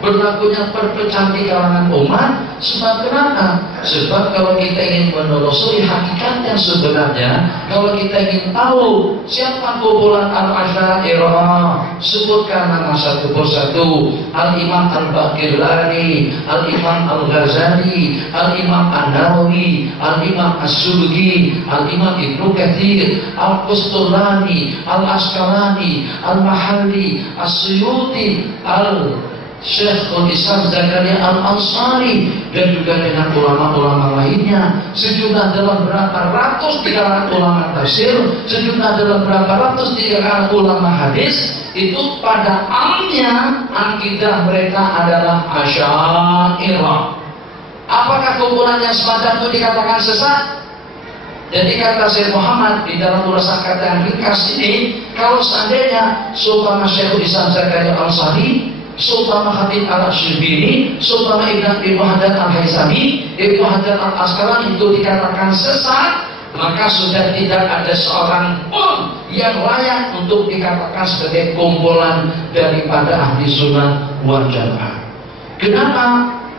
berlakunya perpecahan di kalangan umat. Sebab kenapa? Sebab kalau kita ingin menelusuri hakikat yang sebenarnya, kalau kita ingin tahu siapa kumpulan Al-Asy'ariyah, sebutkan nama satu persatu. Al-Imam Al-Baqillani, Al-Imam Al-Ghazali, Al-Imam An-Nawawi, Al-Imam As-Subki, Al-Imam Ibnu Katsir, Al-Qustulani, Al-Asqalani, Al-Mahalli, As-Suyuti, Syekhul Islam Zakaria Al-Ansari, dan juga dengan ulama-ulama lainnya. Sejumlah dalam berapa ratus di kalangan ulama tafsir, sejumlah dalam berapa ratus di kalangan ulama hadis. Itu pada amnya akidah mereka adalah Asy'ariyah. Apakah kumpulan yang semacam itu dikatakan sesat? Jadi kata Syekh Muhammad di dalam ulasan kata yang ringkas ini, kalau seandainya seumpama Syekhul Islam Zakaria Al-Ansari, seumpama Khatib Al-Syibini, seumpama Ibnu Hajar Al-Haythami, Ibnu Hajar Al-Asqalani itu dikatakan sesat, maka sudah tidak ada seorang pun yang layak untuk dikatakan sebagai kumpulan daripada ahli sunnah wal jamaah. Kenapa?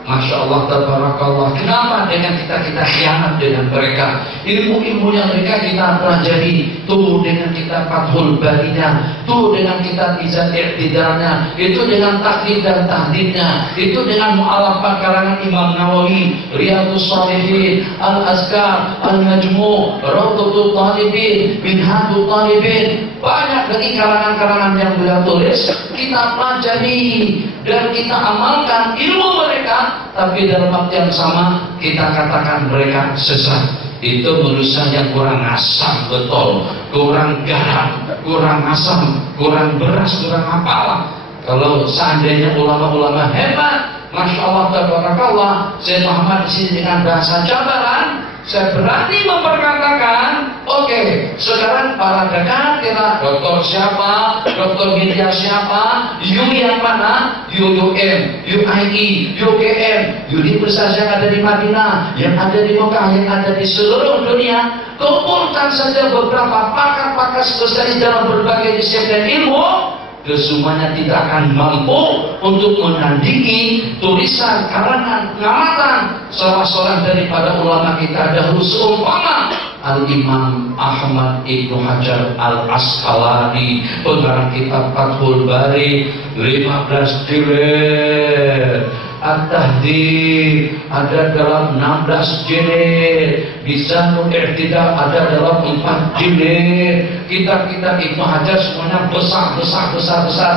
Masya Allah, tabarakallah. Kenapa dengan kita khianat dengan mereka? Ilmu-ilmu yang mereka kita pelajari, tuh dengan kita Fathul Barinya, tuh dengan kita Izan I'tidalnya, itu dengan taklid dan tahdidnya, itu dengan mu'alafah karangan Imam Nawawi, Riyadhus Shalihin, Al-Azkar, Al-Majmu', Rawdatul Talibin, Minhajul Talibin. Banyak lagi karangan-karangan yang beliau tulis, kita pelajari dan kita amalkan ilmu mereka, tapi dalam waktu yang sama kita katakan mereka sesat. Itu manusia yang kurang asam betul, kurang garam, kurang asam, kurang beras, kurang apalah. Kalau seandainya ulama-ulama hebat, Masya Allah, tabarakallah, Syekh Muhammad di sini dengan bahasa Jabaran, saya berani memperkatakan, oke, sekarang para dagang kita, dokter siapa, dokter media siapa, U yang mana, UUM, UIE, UGM, universitas yang ada di Madinah, yang ada di Mekah, yang ada di seluruh dunia. Kumpulkan saja beberapa pakar-pakar spesialis dalam berbagai disiplin ilmu, kesemuanya tidak akan mampu untuk menandingi tulisan karangan ngamatan salah seorang daripada ulama kita dahulu, seumpama Al-Imam Ahmad Ibnu Hajar Al-Asqalani, pengarang kitab Fathul Bari, 15 jilid. At-Tahdhib ada dalam 16 jilid, Mizanul I'tidal ada dalam 4 jilid. Kitab-kitab Ibnu Hajar semuanya besar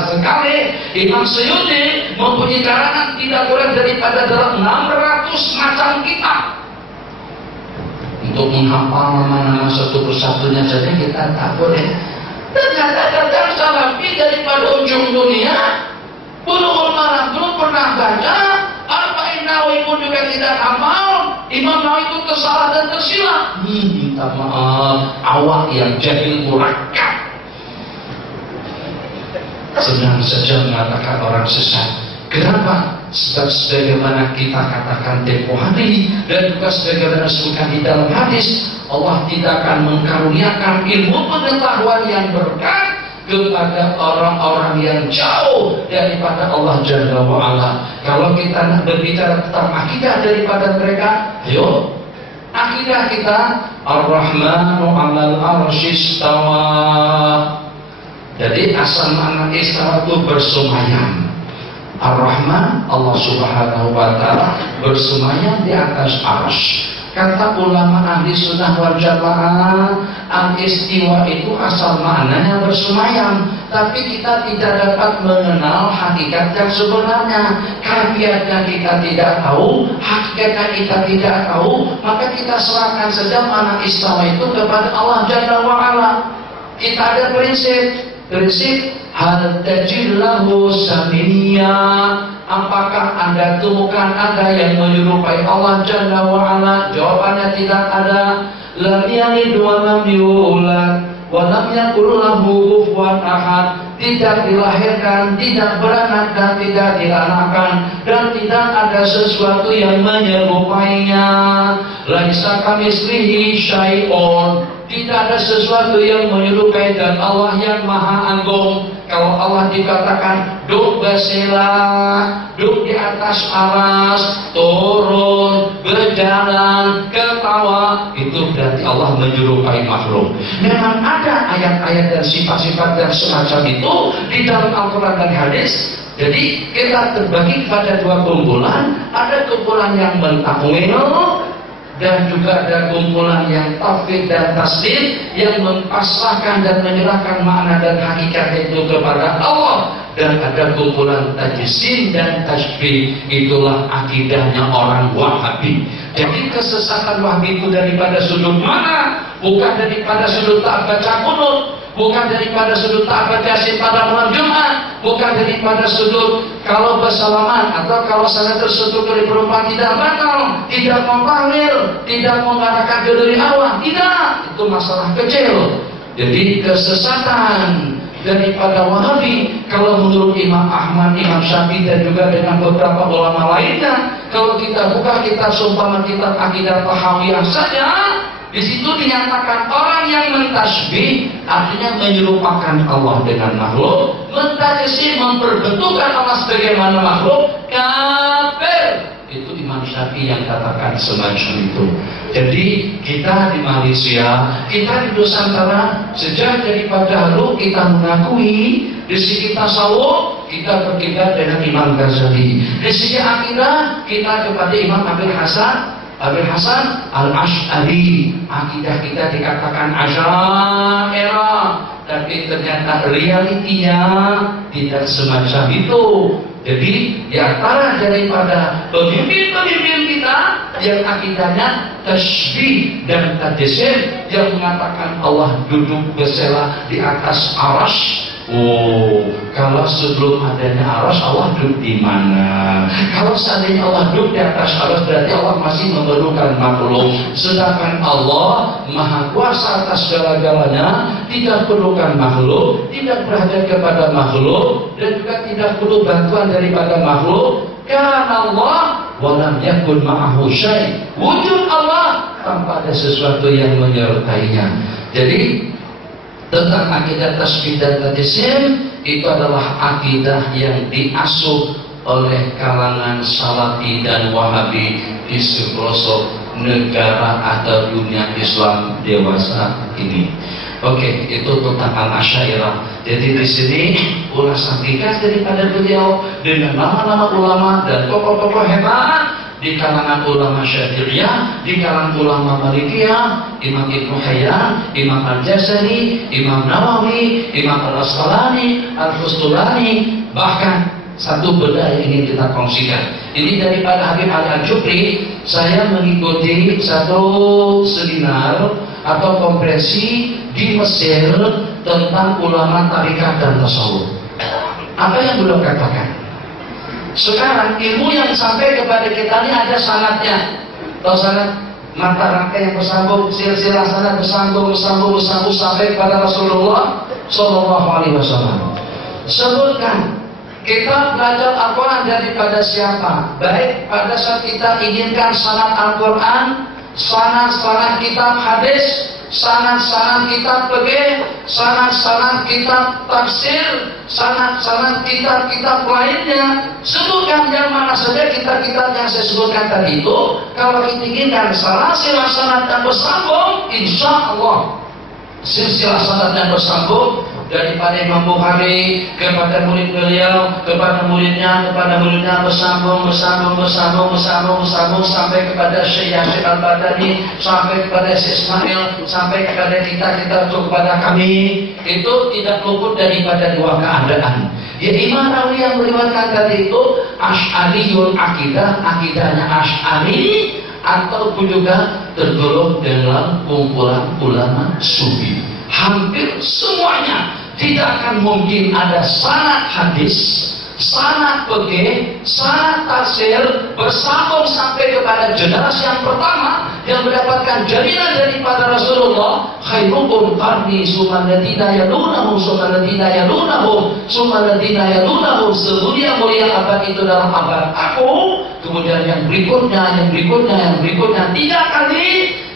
sekali. Imam Suyuti mempunyai karangan tidak kurang daripada dalam 600 macam kitab. Untuk menghafal nama-nama satu persatunya saja kita tak boleh. Ternyata datang salafi daripada ujung dunia, Bulughul Maram belum pernah baca, Arba'in Nawawi pun juga tidak hafal. Imam Nawawi itu tersalah dan tersilap. Minta maaf, awak yang jahil murakkab. Senang saja mengatakan orang sesat. Kenapa? Sebab sebagaimana kita katakan tempoh hari dan juga sebagaimana disebutkan di dalam hadis, Allah tidak akan mengkaruniakan ilmu pengetahuan yang berkah kepada orang-orang yang jauh daripada Allah Jalla wa'ala. Kalau kita nak berbicara tentang akidah daripada mereka, ayo akidah kita Ar-Rahmanu 'alal 'arsy istawa. Jadi asal makna istawa itu bersemayam. Ar-Rahman, Allah Subhanahu wa ta'ala bersemayam di atas arsy. Kata ulama ahli sunnah wal jamaah, al-istiwa itu asal maknanya bersemayam, tapi kita tidak dapat mengenal hakikat yang sebenarnya. Kafiatnya kita tidak tahu, hakikatnya kita tidak tahu, maka kita serahkan saja makna istiwa itu kepada Allah Jalla wa'ala. Kita ada prinsip hal tajillahu samiyya. Apakah Anda temukan ada yang menyerupai Allah Jalla wa'ala? Jawabannya tidak ada. Lam yalid wa lam yulad wa lam yakul lahu kufuwan ahad. Tidak dilahirkan, tidak beranak dan tidak dianakkan, dan tidak ada sesuatu yang menyerupainya. Laisa kamitslihi syai'un. Tidak ada sesuatu yang menyerupai dan Allah yang Maha Agung. Kalau Allah dikatakan duk bersila, duk di atas aras, turun, berjalan, ketawa, itu berarti Allah menyerupai makhluk. Memang ada ayat-ayat dan sifat-sifat yang semacam itu di dalam Al-Quran dan hadis. Jadi kita terbagi pada dua kumpulan. Ada kumpulan yang mentakwil, dan juga ada kumpulan yang tafwid dan tasdid, yang mempasrahkan dan menyerahkan makna dan hakikat itu kepada Allah. Dan ada kumpulan tajsim dan tasbih. Itulah akidahnya orang Wahabi. Jadi kesesatan Wahabi itu daripada sudut mana? Bukan daripada sudut tak baca kunut, bukan daripada sudut tak baca Yasin pada malam Jumat, bukan daripada sudut kalau bersalaman atau kalau salah tersudut dari perempuan tidak batal, tidak mau tahlil, tidak mau mengadakan dari awal, tidak. Itu masalah kecil. Jadi kesesatan daripada Wahabi, kalau menurut Imam Ahmad, Imam Syafi'i dan juga dengan beberapa ulama lainnya, kalau kita buka kitab seumpama kitab akidah Tahawiyah saja, di situ dinyatakan orang yang mentasbih artinya menyerupakan Allah dengan makhluk, mentajsim memperbentukkan Allah sebagaimana makhluk, kafir. Itu Imam Syafi'i yang katakan semacam itu. Jadi kita di Malaysia, kita di Nusantara, sejak daripada dahulu kita mengakui di segi tasawuf kita berkiblat dengan Imam Ghazali, di segi akidah kita kepada Imam Abil Hasan Al-Ash'ari. Akidah kita dikatakan Asy'ariyah, tapi ternyata realitinya tidak semacam itu. Jadi di antara daripada pemimpin-pemimpin kita yang akidahnya tasbih dan tajsim, yang mengatakan Allah duduk bersela di atas arasy. Oh, kalau sebelum adanya arasy Allah duduk di mana? Kalau seandainya Allah duduk di atas arasy, berarti Allah masih memerlukan makhluk. Sedangkan Allah Maha Kuasa atas segala-galanya, tidak perlukan makhluk, tidak berhajat kepada makhluk, dan juga tidak perlu bantuan daripada makhluk. Karena Allah walam yakun ma'ahu syai'. Wujud Allah tanpa ada sesuatu yang menyertainya. Jadi tentang akidah tasbih dan tajsim itu adalah akidah yang diasuh oleh kalangan Salafi dan Wahabi di sepelosok negara atau dunia Islam dewasa ini. Oke, itu tentang Al-Asy'ariyah. Jadi di sini ulasan ringkas daripada beliau dengan nama-nama ulama dan tokoh-tokoh hebat di kalangan ulama Syafi'iyah, di kalangan ulama Malikiyah, Imam Ibnu Hayyan, Imam Al-Jazari, Imam Nawawi, Imam Al-Asqalani, Al-Fustulani. Bahkan satu benda yang ingin kita kongsikan. Ini daripada Habib Ali Al-Jufri. Saya mengikuti satu seminar atau konferensi di Mesir tentang ulama tarikat dan tasawuf. Apa yang beliau katakan? Sekarang ilmu yang sampai kepada kita ini ada sanadnya. Tahu sanad? Mata rantai yang bersambung, silsilah sanad bersambung sampai kepada Rasulullah Shallallahu Alaihi Wasallam. Sebutkan kita belajar Al-Quran daripada siapa? Baik pada saat kita inginkan sanad Al-Quran, sanad kitab hadis, sanad kitab fikih, sanad kitab tafsir, sanad kitab lainnya. Sebutkan yang mana saja kitab-kitab yang saya sebutkan tadi itu. Kalau kita inginkan silsilah sanad yang bersambung, insya Allah silsilah sanad yang bersambung daripada Imam Bukhari kepada murid beliau, kepada muridnya bersambung sampai kepada Syekh Yasir Al-Badani, sampai kepada Syekh Ismail, sampai kepada kita kepada kami. Itu tidak luput daripada dua keadaan. Ya, Imam Nawawi yang meriwayatkan tadi itu Asy'ariyul akidah, akidahnya Asy'ari, ataupun juga tergolong dalam kumpulan ulama sufi. Hampir semuanya tidak akan mungkin ada sanad hadis, sanad fikih, sanad tafsir bersambung sampai kepada generasi yang pertama yang mendapatkan jaminan daripada Rasulullah, khairukum qarni summa alladziina yalunahum summa alladziina yalunahum summa alladziina yalunahum. Semulia-mulia abad itu dalam abad aku, kemudian yang berikutnya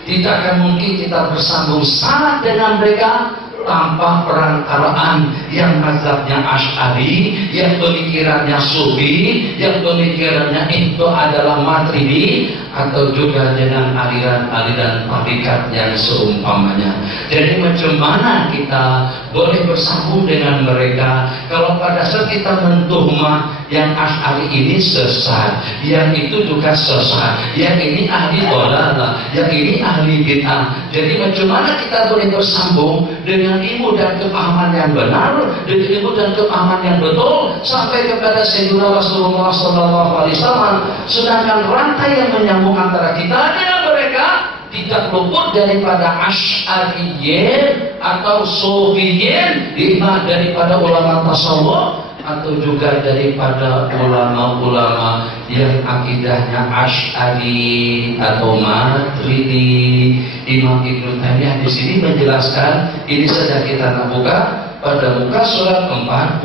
tidak akan mungkin kita bersambung sanad dengan mereka tanpa perantaraan, yang mazhabnya Asy'ari, yang pemikirannya Sufi, yang pemikirannya itu adalah Maturidi, atau juga dengan aliran-aliran tarekat yang seumpamanya. Jadi macam mana kita boleh bersambung dengan mereka kalau pada saat kita mentuhmah yang Asy'ari ini sesat, yang itu juga sesat, yang ini ahli dhalalah, yang ini ahli bid'ah. Jadi macam mana kita boleh bersambung dengan ilmu dan kepahaman yang benar, dengan ilmu dan kepahaman yang betul sampai kepada Sayyidina Rasulullah SAW, sedangkan rantai yang menyambung antara kita dengan mereka tidak luput daripada Asy'ariyin atau Sufiyin, daripada ulama tasawuf, atau juga daripada ulama-ulama yang akidahnya Asy'ari atau Maturidi. Imam Ibnu Taimiyah di sini menjelaskan, ini saja kita buka pada muka surat 40,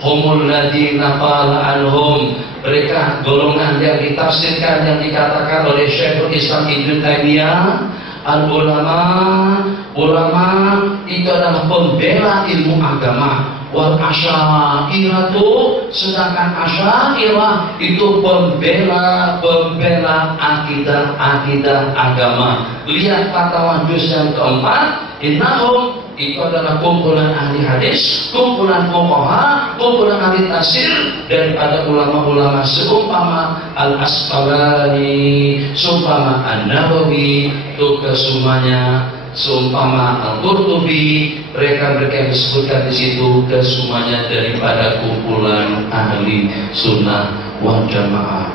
humul ladzina qala anhum, mereka golongan yang ditafsirkan, yang dikatakan oleh Syekhul Islam Ibnu Taimiyah, ulama itu adalah pembela ilmu agama. Wal Asy'ariyatu, sedangkan Asy'ariyah itu pembela akidah agama. Lihat fatwa juz yang keempat, innahum itu adalah kumpulan ahli hadis, kumpulan fuqaha, kumpulan ahli tafsir daripada ulama-ulama seumpama Al-Asqalani, seumpama An-Nawawi, itu kesemuanya, seumpama Al-Qurtubi, mereka yang disebutkan di situ kesemuanya daripada kumpulan ahli sunnah wal jamaah.